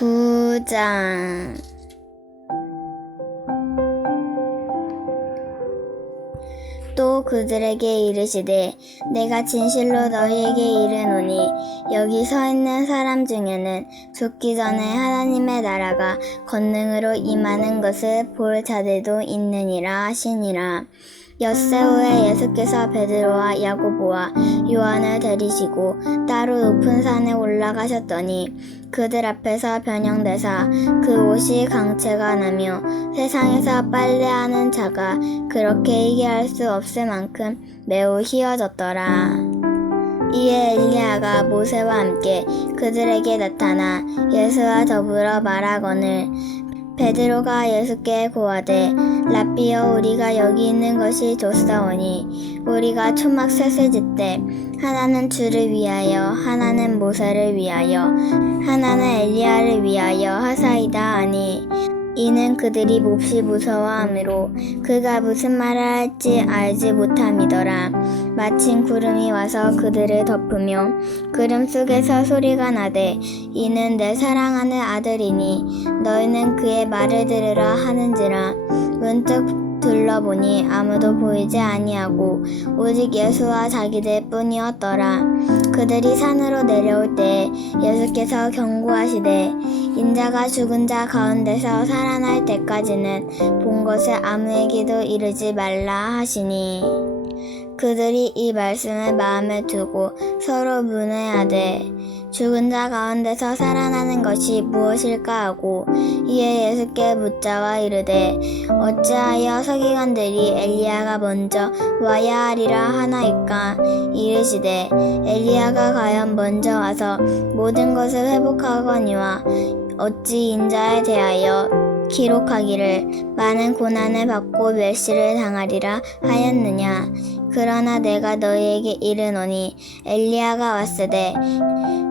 9장. 또 그들에게 이르시되 내가 진실로 너희에게 이르노니 여기 서 있는 사람 중에는 죽기 전에 하나님의 나라가 권능으로 임하는 것을 볼 자들도 있느니라 하시니라. 엿새 후에 예수께서 베드로와 야고보와 요한을 데리시고 따로 높은 산에 올라가셨더니 그들 앞에서 변형되사 그 옷이 강체가 나며 세상에서 빨래하는 자가 그렇게 희게 할 수 없을 만큼 매우 희어졌더라. 이에 엘리야가 모세와 함께 그들에게 나타나 예수와 더불어 말하거늘 베드로가 예수께 고하되 라삐여 우리가 여기 있는 것이 좋사오니 우리가 초막 셋을 짓되 하나는 주를 위하여 하나는 모세를 위하여 하나는 엘리야를 위하여 하사이다 하니 이는 그들이 몹시 무서워하므로 그가 무슨 말을 할지 알지 못함이더라. 마침 구름이 와서 그들을 덮으며 구름 속에서 소리가 나되 이는 내 사랑하는 아들이니 너희는 그의 말을 들으라 하는지라. 문득 둘러보니 아무도 보이지 아니하고 오직 예수와 자기들 뿐이었더라. 그들이 산으로 내려올 때 예수께서 경고하시되 인자가 죽은 자 가운데서 살아날 때까지는 본 것을 아무에게도 이르지 말라 하시니 그들이 이 말씀을 마음에 두고 서로 문의하되 죽은 자 가운데서 살아나는 것이 무엇일까 하고 이에 예수께 묻자와 이르되 어찌하여 서기관들이 엘리야가 먼저 와야 하리라 하나이까. 이르시되 엘리야가 과연 먼저 와서 모든 것을 회복하거니와 어찌 인자에 대하여 기록하기를 많은 고난을 받고 멸시를 당하리라 하였느냐. 그러나 내가 너희에게 이르노니 엘리야가 왔으되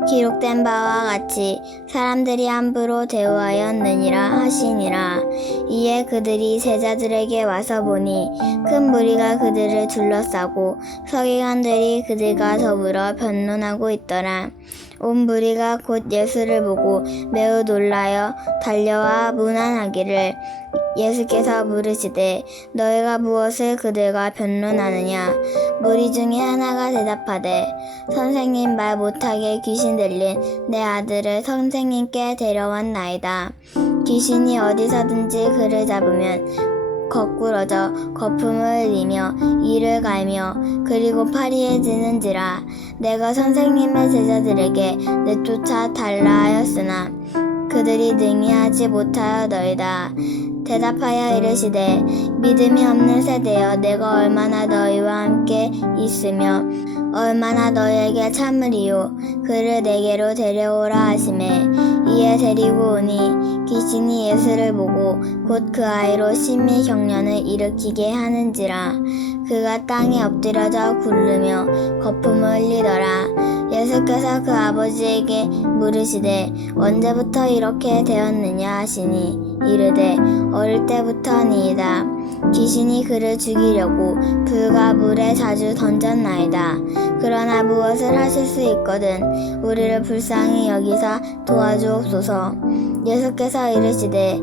기록된 바와 같이 사람들이 함부로 대우하였느니라 하시니라. 이에 그들이 제자들에게 와서 보니 큰 무리가 그들을 둘러싸고 서기관들이 그들과 더불어 변론하고 있더라. 온 무리가 곧 예수를 보고 매우 놀라여 달려와 문안하기를 예수께서 물으시되 너희가 무엇을 그들과 변론하느냐. 무리 중에 하나가 대답하되 선생님 말 못하게 귀신 들린 내 아들을 선생님께 데려왔나이다. 귀신이 어디서든지 그를 잡으면 거꾸러져 거품을 흘리며 이를 갈며 그리고 파리해지는지라. 내가 선생님의 제자들에게 내쫓아 달라 하였으나 그들이 능히 하지 못하여더이다. 대답하여 이르시되 믿음이 없는 세대여 내가 얼마나 너희와 함께 있으며 얼마나 너희에게 참으리요. 그를 내게로 데려오라 하시매 이에 데리고 오니 귀신이 예수를 보고 곧 그 아이로 심히 경련을 일으키게 하는지라. 그가 땅에 엎드려져 굴르며 거품을 흘리더라. 예수께서 그 아버지에게 물으시되 언제부터 이렇게 되었느냐 하시니 이르되 어릴 때부터니이다. 귀신이 그를 죽이려고 불과 물에 자주 던졌나이다. 그러나 무엇을 하실 수 있거든 우리를 불쌍히 여기사 도와주옵소서. 예수께서 이르시되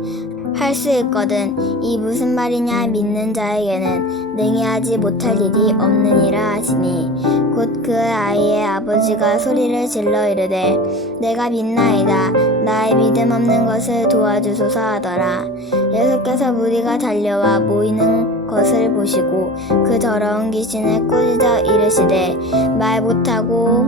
할 수 있거든 이 무슨 말이냐. 믿는 자에게는 능히 하지 못할 일이 없느니라 하시니 곧 그 아이의 아버지가 소리를 질러 이르되 내가 믿나이다. 나의 믿음 없는 것을 도와주소서 하더라. 예수께서 무리가 달려와 모이는 것을 보시고 그 더러운 귀신을 꾸짖어 이르시되 말 못하고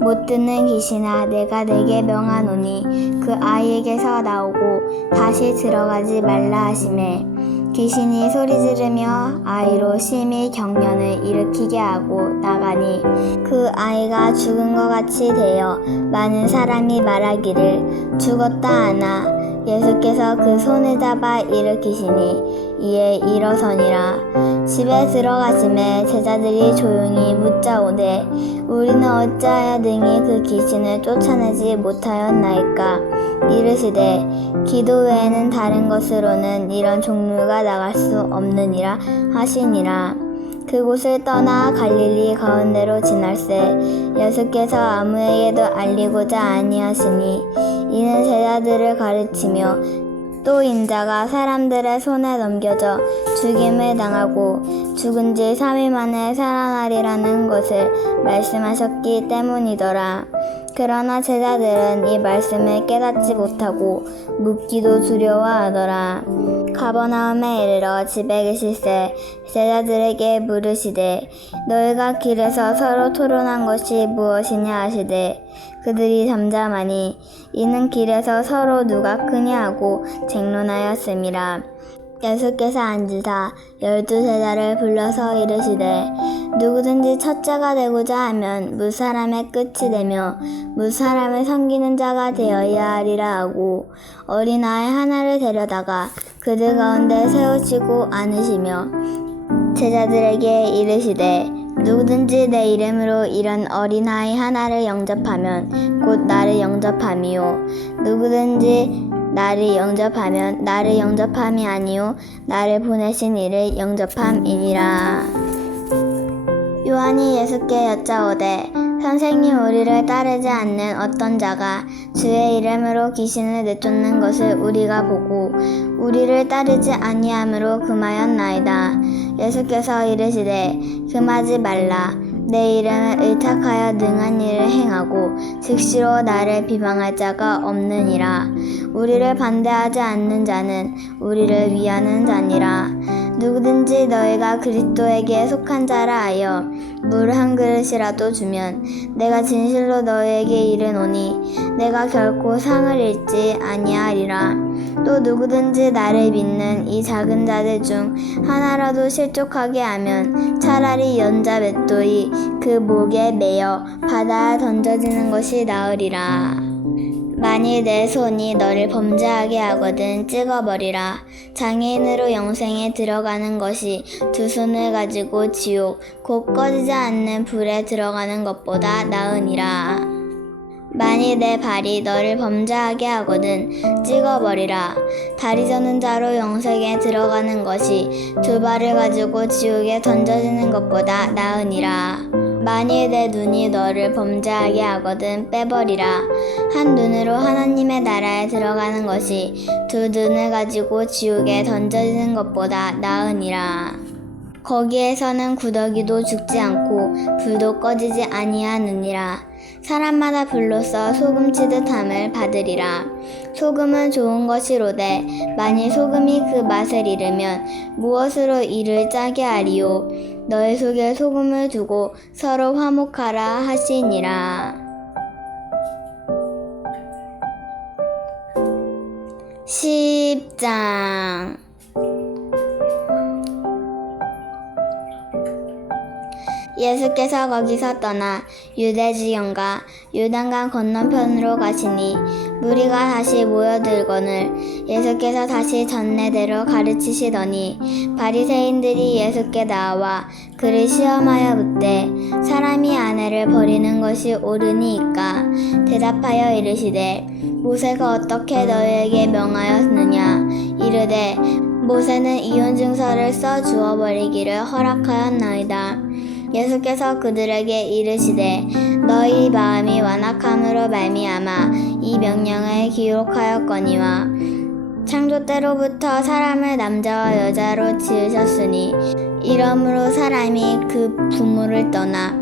못 듣는 귀신아 내가 내게 명하노니 그 아이에게서 나오고 다시 들어가지 말라 하시매 귀신이 소리 지르며 아이로 심히 경련을 일으키게 하고 나가니 그 아이가 죽은 것 같이 되어 많은 사람이 말하기를 죽었다 하나 예수께서 그 손을 잡아 일으키시니 이에 일어서니라. 집에 들어가심에 제자들이 조용히 묻자오되 우리는 어찌하여 능히 그 귀신을 쫓아내지 못하였나이까. 이르시되 기도 외에는 다른 것으로는 이런 종류가 나갈 수 없느니라 하시니라. 그곳을 떠나 갈릴리 가운데로 지날새 예수께서 아무에게도 알리고자 아니하시니 이는 제자들을 가르치며 또 인자가 사람들의 손에 넘겨져 죽임을 당하고 죽은 지 3일 만에 살아나리라는 것을 말씀하셨기 때문이더라. 그러나 제자들은 이 말씀을 깨닫지 못하고 묻기도 두려워하더라. 가버나움에 이르러 집에 계실새 제자들에게 물으시되 너희가 길에서 서로 토론한 것이 무엇이냐 하시되 그들이 잠잠하니 이는 길에서 서로 누가 크냐 하고 쟁론하였음이라. 예수께서 앉으사 12제자를 불러서 이르시되 누구든지 첫째가 되고자 하면 무사람의 끝이 되며 무사람을 섬기는 자가 되어야 하리라 하고 어린아이 하나를 데려다가 그들 가운데 세우시고 앉으시며 제자들에게 이르시되 누구든지 내 이름으로 이런 어린아이 하나를 영접하면 곧 나를 영접함이요 누구든지 나를 영접하면 나를 영접함이 아니요 나를 보내신 이를 영접함이니라. 요한이 예수께 여짜오되 선생님 우리를 따르지 않는 어떤 자가 주의 이름으로 귀신을 내쫓는 것을 우리가 보고 우리를 따르지 아니함으로 금하였나이다. 예수께서 이르시되 금하지 말라. 내 이름을 의탁하여 능한 일을 행하고 즉시로 나를 비방할 자가 없느니라. 우리를 반대하지 않는 자는 우리를 위하는 자니라. 누구든지 너희가 그리스도에게 속한 자라 하여 물 한 그릇이라도 주면 내가 진실로 너희에게 이르노니 내가 결코 상을 잃지 아니하리라. 또 누구든지 나를 믿는 이 작은 자들 중 하나라도 실족하게 하면 차라리 연자 맷돌이 그 목에 매여 바다에 던져지는 것이 나으리라. 만일 내 손이 너를 범죄하게 하거든 찍어버리라. 장애인으로 영생에 들어가는 것이 두 손을 가지고 지옥 곧 꺼지지 않는 불에 들어가는 것보다 나으니라. 만일 내 발이 너를 범죄하게 하거든 찍어버리라. 다리 저는 자로 영생에 들어가는 것이 두 발을 가지고 지옥에 던져지는 것보다 나으니라. 만일 내 눈이 너를 범죄하게 하거든 빼버리라. 한 눈으로 하나님의 나라에 들어가는 것이 두 눈을 가지고 지옥에 던져지는 것보다 나으니라. 거기에서는 구더기도 죽지 않고 불도 꺼지지 아니하느니라. 사람마다 불로써 소금치듯 함을 받으리라. 소금은 좋은 것이로되 만일 소금이 그 맛을 잃으면 무엇으로 이를 짜게 하리요. 너희 속에 소금을 두고 서로 화목하라 하시니라. 10장 예수께서 거기서 떠나 유대 지경과 요단강 건너편으로 가시니 무리가 다시 모여들거늘 예수께서 다시 전례대로 가르치시더니 바리새인들이 예수께 나와 그를 시험하여 묻되 사람이 아내를 버리는 것이 옳으니이까. 대답하여 이르시되 모세가 어떻게 너희에게 명하였느냐. 이르되 모세는 이혼 증서를 써 주어버리기를 허락하였나이다. 예수께서 그들에게 이르시되 너희 마음이 완악함으로 말미암아 이 명령을 기록하였거니와 창조 때로부터 사람을 남자와 여자로 지으셨으니 이러므로 사람이 그 부모를 떠나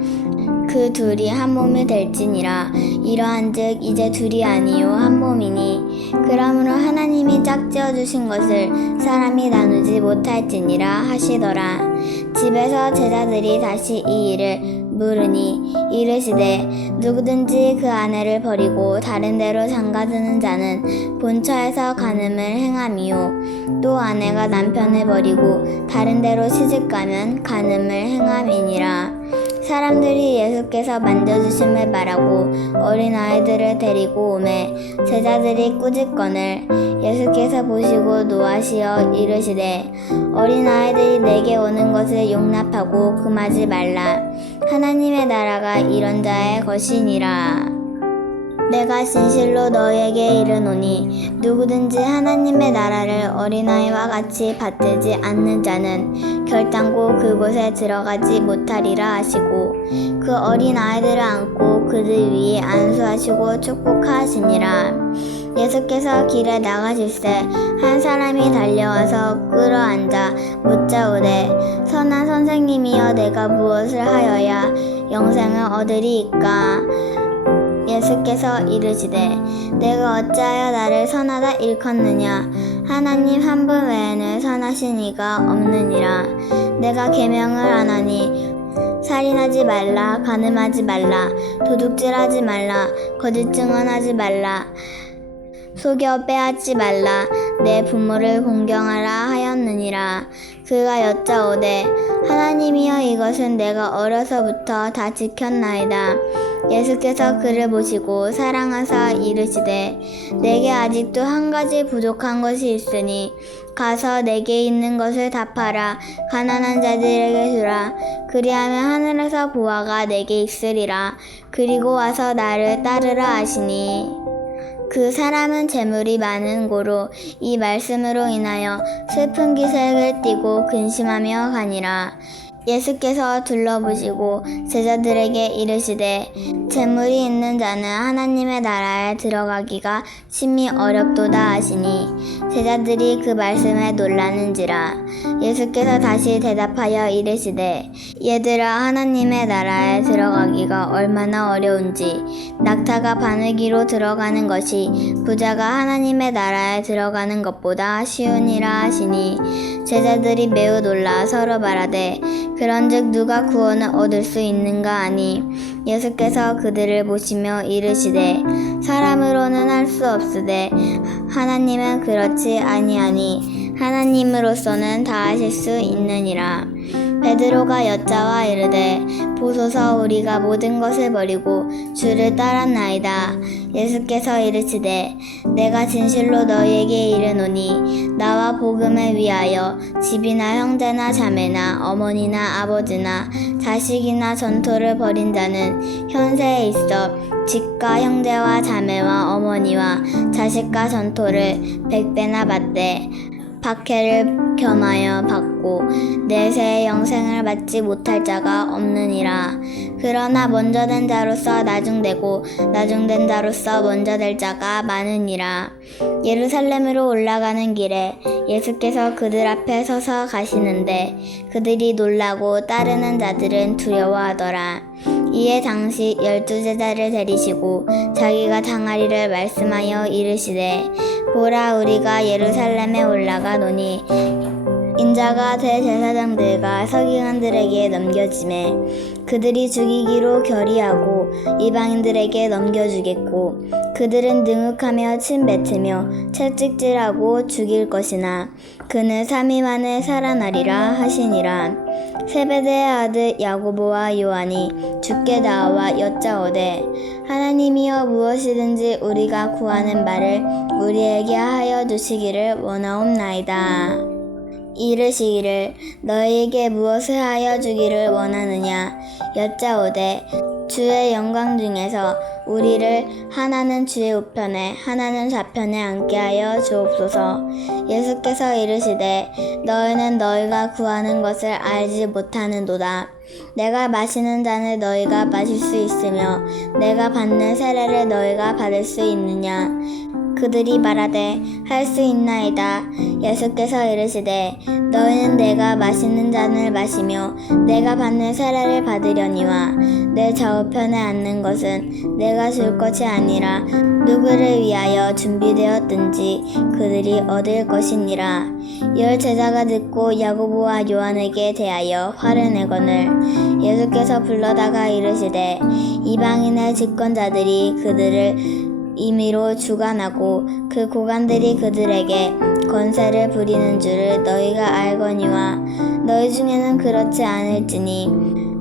그 둘이 한 몸이 될지니라. 이러한즉 이제 둘이 아니요 한 몸이니 그러므로 하나님이 짝지어 주신 것을 사람이 나누지 못할지니라 하시더라. 집에서 제자들이 다시 이 일을 물으니 이르시되 누구든지 그 아내를 버리고 다른 데로 장가드는 자는 본처에서 간음을 행함이요 또 아내가 남편을 버리고 다른 데로 시집가면 간음을 행함이니라. 사람들이 예수께서 만져주심을 바라고 어린아이들을 데리고 오매 제자들이 꾸짖거늘 예수께서 보시고 노하시어 이르시되 어린아이들이 내게 오는 것을 용납하고 금하지 말라. 하나님의 나라가 이런 자의 것이니라. 내가 진실로 너희에게 이르노니 누구든지 하나님의 나라를 어린아이와 같이 받들지 않는 자는 결단코 그곳에 들어가지 못하리라 하시고 그 어린아이들을 안고 그들 위에 안수하시고 축복하시니라. 예수께서 길에 나가실새 한 사람이 달려와서 끌어앉아 묻자오되 선한 선생님이여 내가 무엇을 하여야 영생을 얻으리이까? 예수께서 이르시되 내가 어찌하여 나를 선하다 일컫느냐? 하나님 한 분 외에는 선하신 이가 없느니라. 내가 계명을 하나니 살인하지 말라, 간음하지 말라, 도둑질하지 말라, 거짓 증언하지 말라, 속여 빼앗지 말라, 내 부모를 공경하라 하였느니라. 그가 여짜오되 하나님이여 이것은 내가 어려서부터 다 지켰나이다. 예수께서 그를 보시고 사랑하사 이르시되 내게 아직도 한 가지 부족한 것이 있으니 가서 내게 있는 것을 다 팔아 가난한 자들에게 주라. 그리하면 하늘에서 보화가 내게 있으리라. 그리고 와서 나를 따르라 하시니 그 사람은 재물이 많은 고로 이 말씀으로 인하여 슬픈 기색을 띠고 근심하며 가니라. 예수께서 둘러보시고 제자들에게 이르시되 재물이 있는 자는 하나님의 나라에 들어가기가 심히 어렵도다 하시니 제자들이 그 말씀에 놀라는지라. 예수께서 다시 대답하여 이르시되 얘들아 하나님의 나라에 들어가기가 얼마나 어려운지 낙타가 바늘기로 들어가는 것이 부자가 하나님의 나라에 들어가는 것보다 쉬우니라 하시니 제자들이 매우 놀라 서로 말하되 그런즉 누가 구원을 얻을 수 있는가 하니 예수께서 그들을 보시며 이르시되 사람으로는 할 수 없으되 하나님은 그렇지 아니하니 하나님으로서는 다 하실 수 있느니라. 베드로가 여짜와 이르되 보소서 우리가 모든 것을 버리고 주를 따랐나이다. 예수께서 이르시되 내가 진실로 너희에게 이르노니 나와 복음을 위하여 집이나 형제나 자매나 어머니나 아버지나 자식이나 전토를 벌인 자는 현세에 있어 집과 형제와 자매와 어머니와 자식과 전토를 100배나 받되 박해를 겸하여 받고 내세의 영생을 받지 못할 자가 없느니라. 그러나 먼저 된 자로서 나중되고 나중된 자로서 먼저 될 자가 많으니라. 예루살렘으로 올라가는 길에 예수께서 그들 앞에 서서 가시는데 그들이 놀라고 따르는 자들은 두려워하더라. 이에 당시 12제자를 데리시고 자기가 당하리를 말씀하여 이르시되 보라 우리가 예루살렘에 올라가노니 인자가 대제사장들과 서기관들에게 넘겨지매 그들이 죽이기로 결의하고 이방인들에게 넘겨주겠고 그들은 능욕하며 침뱉으며 채찍질하고 죽일 것이나 그는 3일 만에 살아나리라 하시니라. 세베대의 아들 야고보와 요한이 주께 나와 여짜오되 하나님이여 무엇이든지 우리가 구하는 바를 우리에게 하여 주시기를 원하옵나이다. 이르시기를 너희에게 무엇을 하여 주기를 원하느냐 여짜오되 주의 영광 중에서 우리를 하나는 주의 우편에 하나는 좌편에 앉게 하여 주옵소서. 예수께서 이르시되 너희는 너희가 구하는 것을 알지 못하는도다. 내가 마시는 잔을 너희가 마실 수 있으며 내가 받는 세례를 너희가 받을 수 있느냐. 그들이 말하되 할 수 있나이다. 예수께서 이르시되 너희는 내가 마시는 잔을 마시며 내가 받는 세례를 받으려니와 내 좌우편에 앉는 것은 내가 줄 것이 아니라 누구를 위하여 준비되었든지 그들이 얻을 것이니라. 10제자가 듣고 야고보와 요한에게 대하여 화를 내거늘 예수께서 불러다가 이르시되 이방인의 집권자들이 그들을 임의로 주관하고 그 고관들이 그들에게 권세를 부리는 줄을 너희가 알거니와 너희 중에는 그렇지 않을지니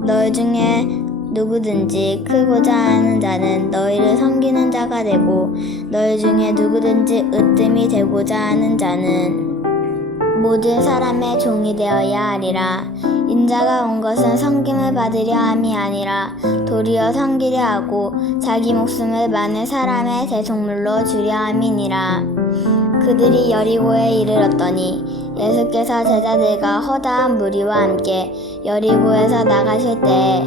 너희 중에 누구든지 크고자 하는 자는 너희를 섬기는 자가 되고 너희 중에 누구든지 으뜸이 되고자 하는 자는 모든 사람의 종이 되어야 하리라. 인자가 온 것은 섬김을 받으려 함이 아니라 도리어 섬기려 하고 자기 목숨을 많은 사람의 대속물로 주려 함이니라. 그들이 여리고에 이르렀더니 예수께서 제자들과 허다한 무리와 함께 여리고에서 나가실 때에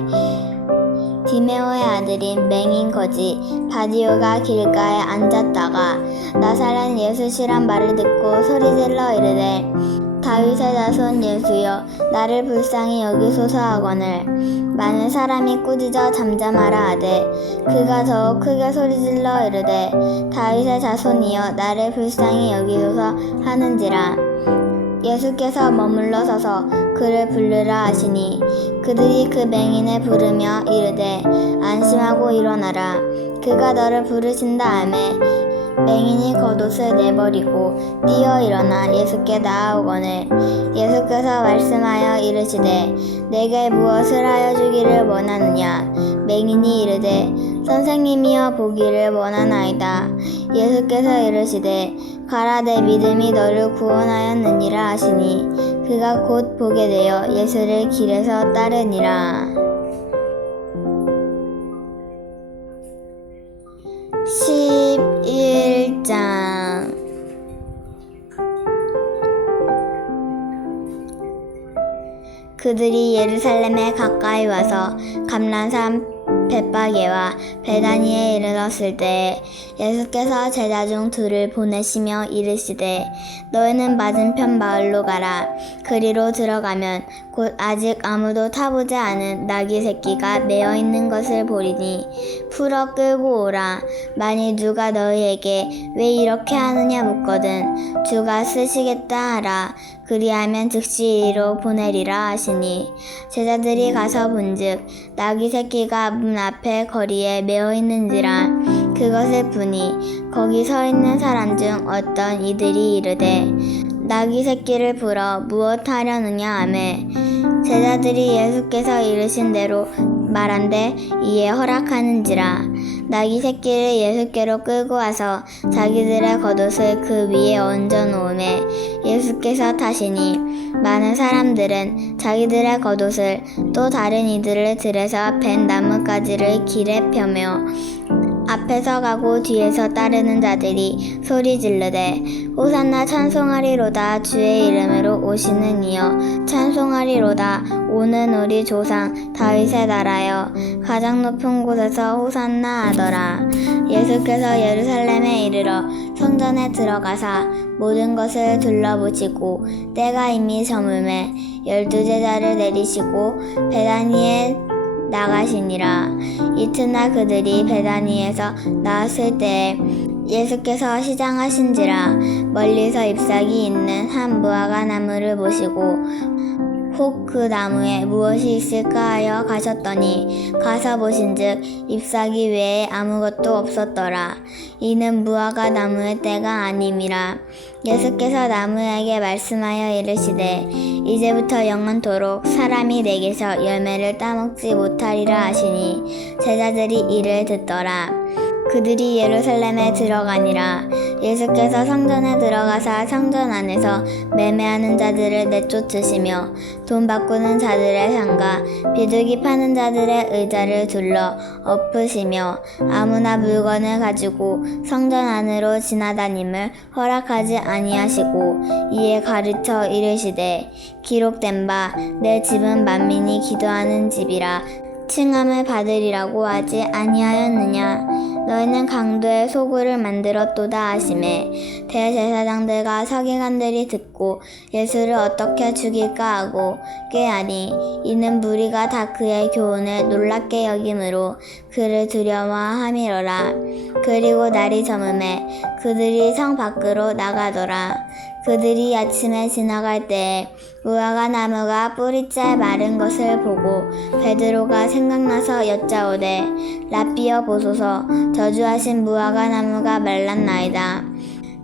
디메오의 아들인 맹인 거지 바디오가 길가에 앉았다가 나사렛 예수시란 말을 듣고 소리질러 이르되 다윗의 자손 예수여 나를 불쌍히 여기소서 하거늘 많은 사람이 꾸짖어 잠잠하라 하되 그가 더욱 크게 소리질러 이르되 다윗의 자손이여 나를 불쌍히 여기소서 하는지라. 예수께서 머물러 서서 그를 부르라 하시니 그들이 그 맹인을 부르며 이르되 안심하고 일어나라. 그가 너를 부르신다 하매 맹인이 겉옷을 내버리고 뛰어 일어나 예수께 나아오거늘 예수께서 말씀하여 이르시되 내게 무엇을 하여 주기를 원하느냐. 맹인이 이르되 선생님이여 보기를 원하나이다. 예수께서 이르시되 가라 내 믿음이 너를 구원하였느니라 하시니 그가 곧 보게 되어 예수를 길에서 따르니라. 11장 그들이 예루살렘에 가까이 와서 감람산 벳바게와 베다니에 이르렀을 때 예수께서 제자 중 둘을 보내시며 이르시되 너희는 맞은편 마을로 가라. 그리로 들어가면 곧 아직 아무도 타보지 않은 나귀 새끼가 매어 있는 것을 보리니 풀어 끌고 오라. 만일 누가 너희에게 왜 이렇게 하느냐 묻거든 주가 쓰시겠다 하라. 그리하면 즉시 이리로 보내리라 하시니 제자들이 가서 본즉 나귀 새끼가 문 앞에 거리에 매어 있는지라. 그것을 보니 거기 서 있는 사람 중 어떤 이들이 이르되 나귀 새끼를 풀어 무엇 하려느냐 하매 제자들이 예수께서 이르신 대로 말한대 이에 허락하는지라. 나귀 새끼를 예수께로 끌고 와서 자기들의 겉옷을 그 위에 얹어 놓음에 예수께서 타시니 많은 사람들은 자기들의 겉옷을 또 다른 이들을 들에서 벤 나뭇가지를 길에 펴며 앞에서 가고 뒤에서 따르는 자들이 소리 지르되 호산나 찬송하리로다. 주의 이름으로 오시는 이여 찬송하리로다. 오는 우리 조상 다윗의 나라여 가장 높은 곳에서 호산나 하더라. 예수께서 예루살렘에 이르러 성전에 들어가사 모든 것을 둘러보시고 때가 이미 저물매 12제자를 내리시고 베다니에 나가시니라. 이튿날 그들이 베다니에서 나왔을 때에 예수께서 시장하신지라. 멀리서 잎사귀 있는 한 무화과 나무를 보시고 혹 그 나무에 무엇이 있을까 하여 가셨더니 가서 보신즉 잎사귀 외에 아무것도 없었더라. 이는 무화과 나무의 때가 아님이라. 예수께서 나무에게 말씀하여 이르시되 이제부터 영원토록 사람이 내게서 열매를 따먹지 못하리라 하시니 제자들이 이를 듣더라. 그들이 예루살렘에 들어가니라. 예수께서 성전에 들어가사 성전 안에서 매매하는 자들을 내쫓으시며 돈 바꾸는 자들의 상과 비둘기 파는 자들의 의자를 둘러 엎으시며 아무나 물건을 가지고 성전 안으로 지나다님을 허락하지 아니하시고 이에 가르쳐 이르시되 기록된 바 내 집은 만민이 기도하는 집이라 칭함을 받으리라고 하지 아니하였느냐. 너희는 강도의 소굴을 만들었도다 하시매 대제사장들과 서기관들이 듣고 예수를 어떻게 죽일까 하고 꾀하니 이는 무리가 다 그의 교훈을 놀랍게 여김으로 그를 두려워함이로라. 그리고 날이 저물매 그들이 성 밖으로 나가더라. 그들이 아침에 지나갈 때에 무화과 나무가 뿌리째 마른 것을 보고 베드로가 생각나서 여짜오되 라삐여 보소서 저주하신 무화과 나무가 말랐나이다.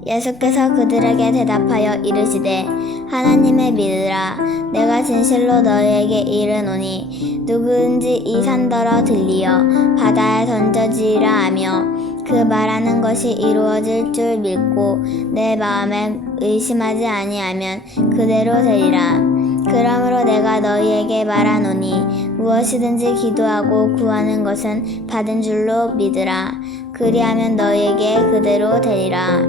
예수께서 그들에게 대답하여 이르시되 하나님을 믿으라. 내가 진실로 너희에게 이르노니 누구든지 이 산더러 들리어 바다에 던져지리라 하며 그 말하는 것이 이루어질 줄 믿고 내 마음에 의심하지 아니하면 그대로 되리라. 그러므로 내가 너희에게 말하노니 무엇이든지 기도하고 구하는 것은 받은 줄로 믿으라. 그리하면 너희에게 그대로 되리라.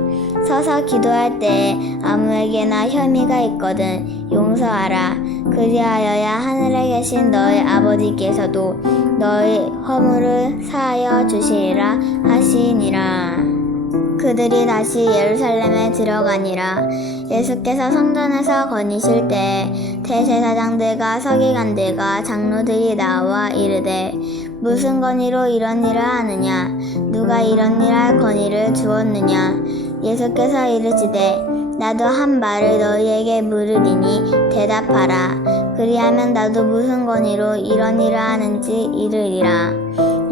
서서 기도할 때에 아무에게나 혐의가 있거든 용서하라. 그리하여야 하늘에 계신 너희 아버지께서도 너희 허물을 사하여 주시리라 하시니라. 그들이 다시 예루살렘에 들어가니라. 예수께서 성전에서 거니실 때에 대제사장들과 서기관들과 장로들이 나와 이르되 무슨 권위로 이런 일을 하느냐? 누가 이런 일 할 권위를 주었느냐? 예수께서 이르시되 나도 한 말을 너희에게 물으리니 대답하라. 그리하면 나도 무슨 권위로 이런 일을 하는지 이르리라.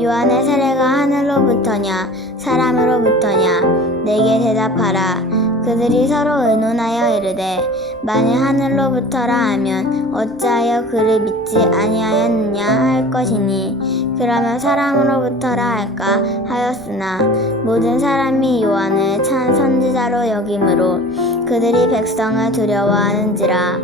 요한의 세례가 하늘로부터냐 사람으로부터냐? 내게 대답하라. 그들이 서로 의논하여 이르되 만일 하늘로부터라 하면 어찌하여 그를 믿지 아니하였느냐 할 것이니 그러면 사람으로부터라 할까 하였으나 모든 사람이 요한을 참 선지자로 여김으로 그들이 백성을 두려워하는지라.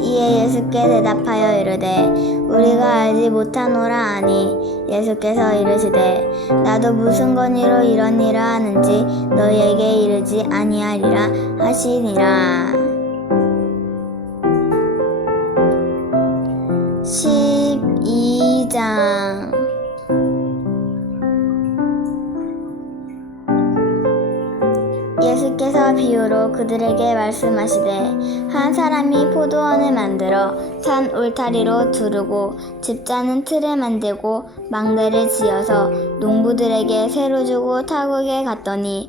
이에 예수께 대답하여 이르되 우리가 알지 못하노라 하니 예수께서 이르시되 나도 무슨 권위로 이런 일을 하는지 너희에게 이르지 아니하리라 하시니라. 12장 예수께서 비유로 그들에게 말씀하시되 한 사람이 포도원을 만들어 산 울타리로 두르고 집자는 틀을 만들고 망대를 지어서 농부들에게 새로 주고 타국에 갔더니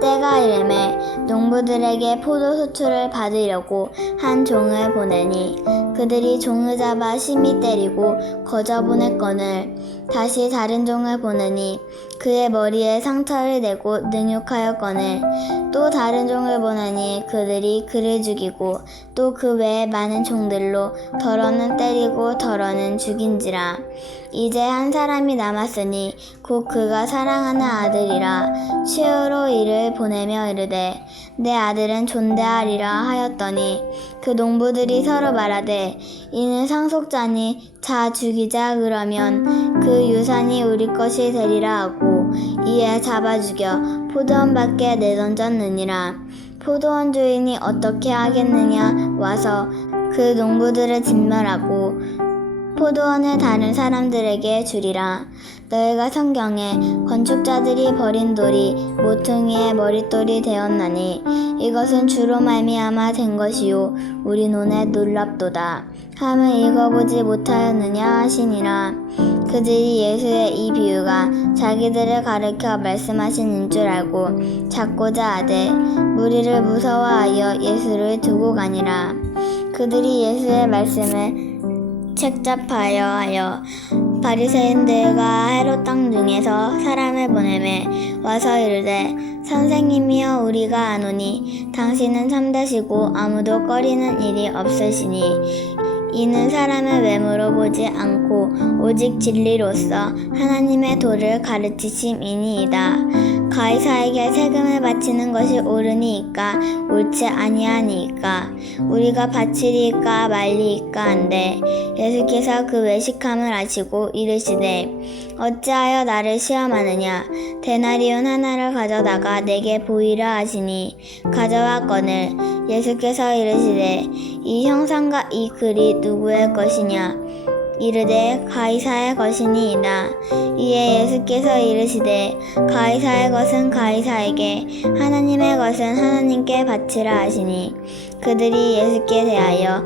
때가 이르매 농부들에게 포도 수출을 받으려고 한 종을 보내니 그들이 종을 잡아 심히 때리고 거저 보냈거늘 다시 다른 종을 보내니 그의 머리에 상처를 내고 능욕하였거늘 또 다른 종을 보내니 그들이 그를 죽이고 또 그 외에 많은 종들로 덜어는 때리고 덜어는 죽인지라. 이제 한 사람이 남았으니 곧 그가 사랑하는 아들이라. 최후로 이를 보내며 이르되 내 아들은 존대하리라 하였더니 그 농부들이 서로 말하되 이는 상속자니 자 죽이자 그러면 그 유산이 우리 것이 되리라 하고 이에 잡아 죽여 포도원 밖에 내던졌느니라. 포도원 주인이 어떻게 하겠느냐 와서 그 농부들을 진멸하고 포도원을 다른 사람들에게 주리라. 너희가 성경에 건축자들이 버린 돌이 모퉁이의 머릿돌이 되었나니 이것은 주로 말미암아 된 것이요 우리 눈에 놀랍도다 함을 읽어보지 못하였느냐 하시니라. 그들이 예수의 이 비유가 자기들을 가르쳐 말씀하시는 줄 알고 잡고자 하되 무리를 무서워하여 예수를 두고 가니라. 그들이 예수의 말씀을 책잡하여 하여 바리새인들과 헤롯 땅 중에서 사람을 보내매 와서 이르되 선생님이여 우리가 아노니 당신은 참되시고 아무도 꺼리는 일이 없으시니 이는 사람을 외모로 보지 않고 오직 진리로서 하나님의 도를 가르치심이니이다. 가이사에게 세금을 바치는 것이 옳으니이까 옳지 아니하니이까 우리가 바치리이까 말리이까 한데 예수께서 그 외식함을 아시고 이르시되 어찌하여 나를 시험하느냐 데나리온 하나를 가져다가 내게 보이라 하시니 가져왔거늘 예수께서 이르시되 이 형상과 이 글이 누구의 것이냐 이르되 가이사의 것이니이다. 이에 예수께서 이르시되 가이사의 것은 가이사에게 하나님의 것은 하나님께 바치라 하시니 그들이 예수께 대하여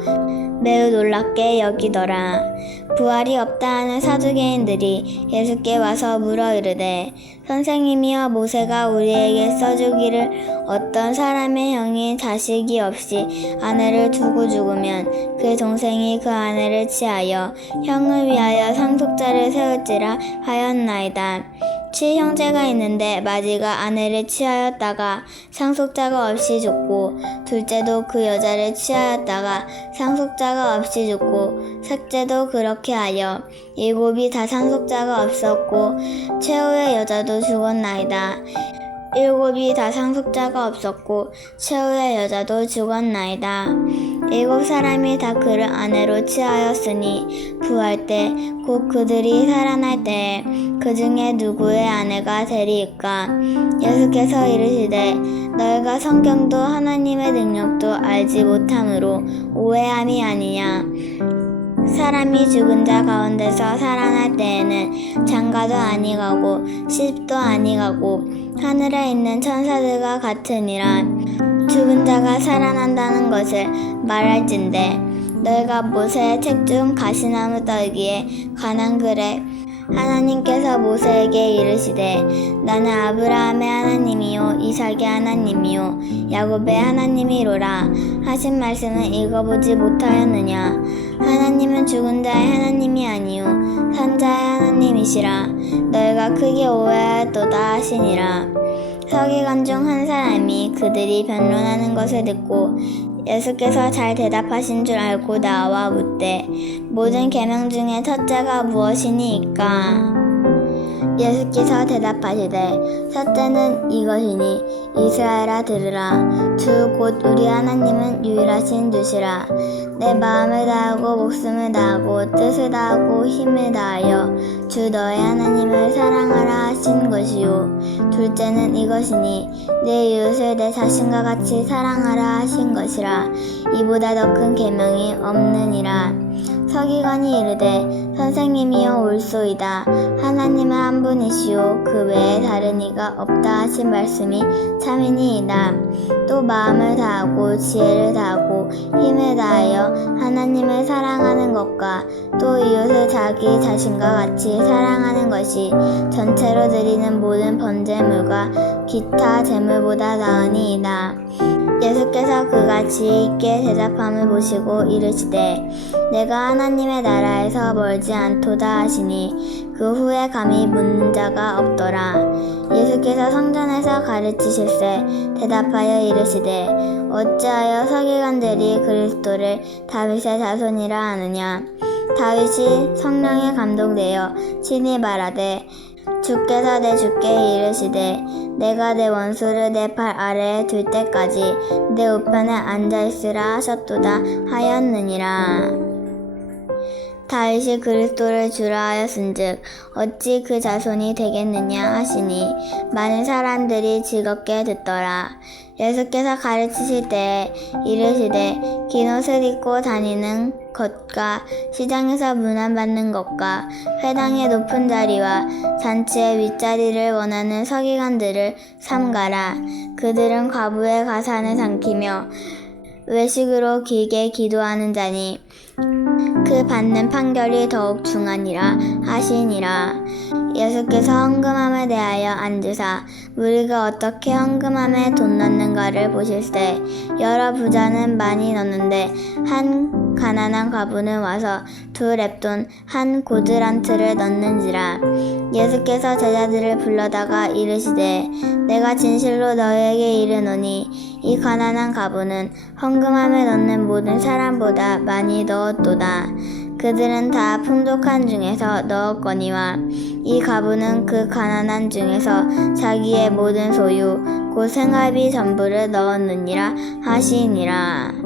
매우 놀랍게 여기더라. 부활이 없다 하는 사두개인들이 예수께 와서 물어 이르되 선생님이여 모세가 우리에게 써주기를 어떤 사람의 형이 자식이 없이 아내를 두고 죽으면 그 동생이 그 아내를 취하여 형을 위하여 상속자를 세울지라 하였나이다. 칠형제가 있는데 마지가 아내를 취하였다가 상속자가 없이 죽고 둘째도 그 여자를 취하였다가 상속자가 상속자가 없이 죽고 셋째도 그렇게 하여 일곱이 다 상속자가 없었고 최후의 여자도 죽었나이다. 일곱이 다 상속자가 없었고 최후의 여자도 죽었나이다. 일곱 사람이 다 그를 아내로 취하였으니 부활 때 곧 그들이 살아날 때에 그 중에 누구의 아내가 되리이까? 예수께서 이르시되 너희가 성경도 하나님의 능력도 알지 못함으로 오해함이 아니냐. 사람이 죽은 자 가운데서 살아날 때에는 장가도 아니가고 시집도 아니가고 하늘에 있는 천사들과 같으니라. 죽은 자가 살아난다는 것을 말할진대 너희가 모세의 책 중 가시나무 떨기에 관한 글에 하나님께서 모세에게 이르시되 나는 아브라함의 하나님이요 이삭의 하나님이요 야곱의 하나님이로라 하신 말씀을 읽어보지 못하였느냐. 하나님은 죽은 자의 하나님이 아니요 산 자의 하나님이시라. 너희가 크게 오해하였도다 하시니라. 서기관 중 한 사람이 그들이 변론하는 것을 듣고 예수께서 잘 대답하신 줄 알고 나와 묻되 모든 계명 중에 첫째가 무엇이니이까? 예수께서 대답하시되 첫째는 이것이니 이스라엘아 들으라. 주 곧 우리 하나님은 유일하신 주시라. 내 마음을 다하고 목숨을 다하고 뜻을 다하고 힘을 다하여 주 너의 하나님을 사랑하라 하신 것이요. 둘째는 이것이니 내 이웃을 내 자신과 같이 사랑하라 하신 것이라. 이보다 더 큰 계명이 없느니라. 서기관이 이르되 선생님이여 옳소이다. 하나님은 한 분이시오 그 외에 다른 이가 없다 하신 말씀이 참이니이다. 또 마음을 다하고 지혜를 다하고 힘을 다하여 하나님을 사랑하는 것과 또 이웃을 자기 자신과 같이 사랑하는 것이 전체로 드리는 모든 번제물과 기타 제물보다 나으니이다. 예수께서 그가 지혜 있게 대답함을 보시고 이르시되 내가 하나님의 나라에서 멀지 않도다 하시니 그 후에 감히 묻는 자가 없더라. 예수께서 성전에서 가르치실세 대답하여 이르시되 어찌하여 서기관들이 그리스도를 다윗의 자손이라 하느냐. 다윗이 성령에 감동되어 친히 말하되 주께서 내 주께 이르시되 내가 내 원수를 내 발 아래에 둘 때까지 내 우편에 앉아있으라 하셨도다 하였느니라. 다윗이 그리스도를 주라 하였은즉 어찌 그 자손이 되겠느냐 하시니 많은 사람들이 즐겁게 듣더라. 예수께서 가르치실 때에 이르시되 긴 옷을 입고 다니는 것과 시장에서 문안받는 것과 회당의 높은 자리와 잔치의 윗자리를 원하는 서기관들을 삼가라. 그들은 과부의 가산을 삼키며 외식으로 길게 기도하는 자니 그 받는 판결이 더욱 중하니라 하시니라. 예수께서 헌금함에 대하여 앉으사 우리가 어떻게 헌금함에 돈 넣는가를 보실세 여러 부자는 많이 넣는데 한 가난한 과부는 와서 두 렙돈 한 고드란트를 넣는지라. 예수께서 제자들을 불러다가 이르시되 내가 진실로 너희에게 이르노니 이 가난한 과부는 헌금함에 넣는 모든 사람보다 많이 넣었도다. 그들은 다 풍족한 중에서 넣었거니와 이 과부는 그 가난한 중에서 자기의 모든 소유 곧 생활비 전부를 넣었느니라 하시니라.